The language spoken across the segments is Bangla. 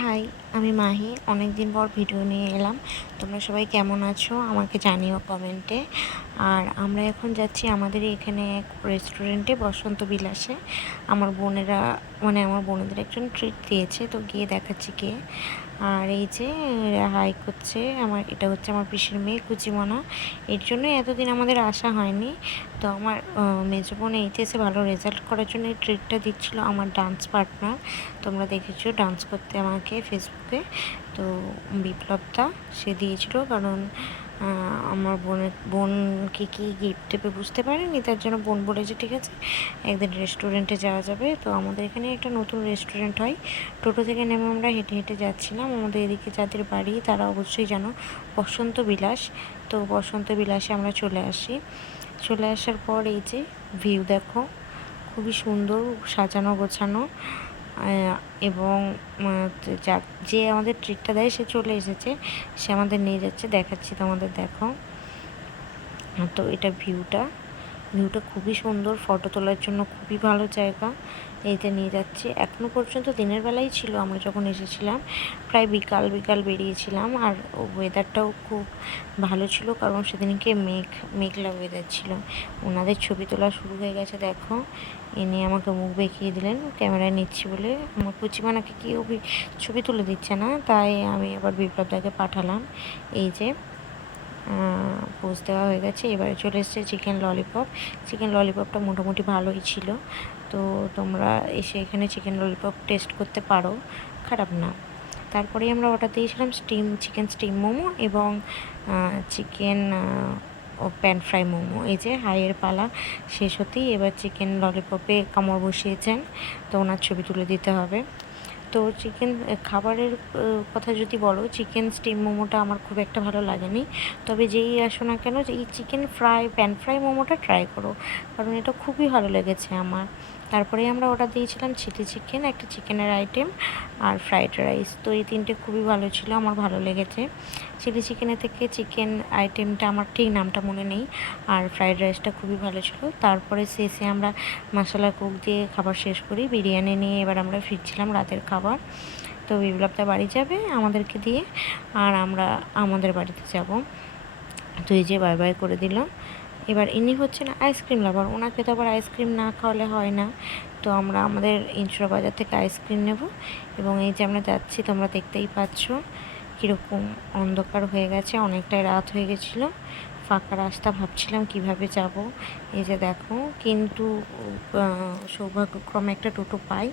হাই, আমি মাহি। অনেক দিন পর ভিডিও নিয়ে এলাম। তোমরা সবাই কেমন আছো আমাকে জানিও কমেন্টে। আর আমরা এখন যাচ্ছি আমাদের এখানে এক রেস্টুরেন্টে, বসন্ত বিলাসে। আমার বোনেরা আমার বোনেদের একজন ট্রিট দিয়েছে, তো গিয়ে দেখাচ্ছি গিয়ে। আর এই যে হাই করছে, এটা হচ্ছে আমার পিসির মেয়ে কুচিমনা। এর জন্যই এতদিন আমাদের আসা হয়নি। তো আমার মেজো বোন এইচএসে ভালো রেজাল্ট করার জন্য এই ট্রিটটা দিচ্ছিল আমার ডান্স পার্টনার। তোমরা দেখেছো ডান্স করতে আমাকে ফেসবুকে। তো বিপ্লবদা সে দিয়েছিল, কারণ আমার বোনকে কি গিফট দেবে বুঝতে পারেনি, তার জন্য বোন বলেছে ঠিক আছে একদিন রেস্টুরেন্টে যাওয়া যাবে। তো আমাদের এখানে একটা নতুন রেস্টুরেন্ট হয়। টোটো থেকে নেমে আমরা হেঁটে হেঁটে যাচ্ছিলাম। আমাদের এদিকে যাদের বাড়ি তারা অবশ্যই জানো বসন্ত বিলাস। তো বসন্ত বিলাসে আমরা চলে আসার পর এই যে ভিউ দেখো, খুবই সুন্দর সাজানো গোছানো। এবং যে আমাদের ট্রিটটা দেয় সে চলে এসেছে, সে আমাদের নিয়ে যাচ্ছে, দেখাচ্ছি তোমাদের দেখো। তো এটা ভিউটা খুবই সুন্দর, ফটো তোলার জন্য খুবই ভালো জায়গা। এইতে নিয়ে যাচ্ছি। এখনও পর্যন্ত দিনের বেলাই ছিল আমরা যখন এসেছিলাম, প্রায় বিকাল বেরিয়েছিলাম। আর ওয়েদারটাও খুব ভালো ছিল, কারণ সেদিনকে মেঘলা ওয়েদার ছিল। ওনাদের ছবি তোলা শুরু হয়ে গেছে দেখো। এনে আমাকে মুখ দেখিয়ে দিলেন ক্যামেরায় নিচ্ছি বলে। আমার কুচিমানাকে কেউ ছবি তুলে দিচ্ছে না, তাই আমি আবার বিপ্লবদাকে পাঠালাম। এই যে পোজ দেওয়া হয়ে গেছে। এবারে চলে এসেছে চিকেন ললিপপটা মোটামুটি ভালোই ছিল। তো তোমরা এসে এখানে চিকেন ললিপপ টেস্ট করতে পারো, খারাপ না। তারপরেই আমরা অর্ডার দিয়েছিলাম চিকেন স্টিম মোমো এবং চিকেন প্যান ফ্রাই মোমো। এই যে হাইয়ের পালা শেষ হতেই এবার চিকেন ললিপপে কামড় বসিয়েছেন, তো ওনার ছবি তুলে দিতে হবে। তো চিকেন খাবারের কথা যদি বলো, চিকেন স্টিম মোমোটা আমার খুব একটা ভালো লাগেনি। তবে যেই আসো না কেন, যে এই প্যান ফ্রাই মোমোটা ট্রাই করো, কারণ এটা খুবই ভালো লেগেছে আমার। তারপরেই আমরা অর্ডার দিয়েছিলাম চিলি চিকেন, একটা চিকেনের আইটেম আর ফ্রাইড রাইস। তো এই তিনটে খুবই ভালো ছিল, আমার ভালো লেগেছে। চিলি চিকেনের থেকে চিকেন আইটেমটা আমার ঠিক নামটা মনে নেই, আর ফ্রাইড রাইসটা খুবই ভালো ছিল। তারপরে শেষে আমরা মশলা কুক দিয়ে খাবার শেষ করি, বিরিয়ানি নিয়ে এবার আমরা ফিরছিলাম রাতের খাবার। তো বিপ্লবদা বাড়ি যাবে আমাদেরকে দিয়ে, আর আমরা আমাদের বাড়িতে যাব। তো এই যে বাই বাই করে দিল। এবার ইনি হচ্ছেন আইসক্রিম লাভার, ওনাকে তো আবার আইসক্রিম না খাওয়ালে হয় না। তো আমরা আমাদের ইনসুরা বাজার থেকে আইসক্রিম নেব। এবং এই যে আমরা যাচ্ছি, তোমরা দেখতেই পাচ্ছ কীরকম অন্ধকার হয়ে গেছে, অনেকটাই রাত হয়ে গেছিলো। ফাঁকা রাস্তা, ভাবছিলাম কিভাবে যাব। এই যে দেখো, কিন্তু সৌভাগ্যক্রমে একটা টোটো পাই।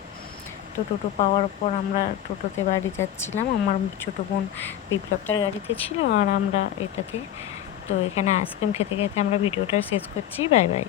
তো টোটো পাওয়ার পর আমরা টোটোতে বাড়ি যাচ্ছিলাম। আমার ছোটো বোন বিপ্লবটার গাড়িতে ছিল আর আমরা এটাতে। তো এখানে আইসক্রিম খেতে খেতে আমরা ভিডিওটা শেষ করছি। Bye bye.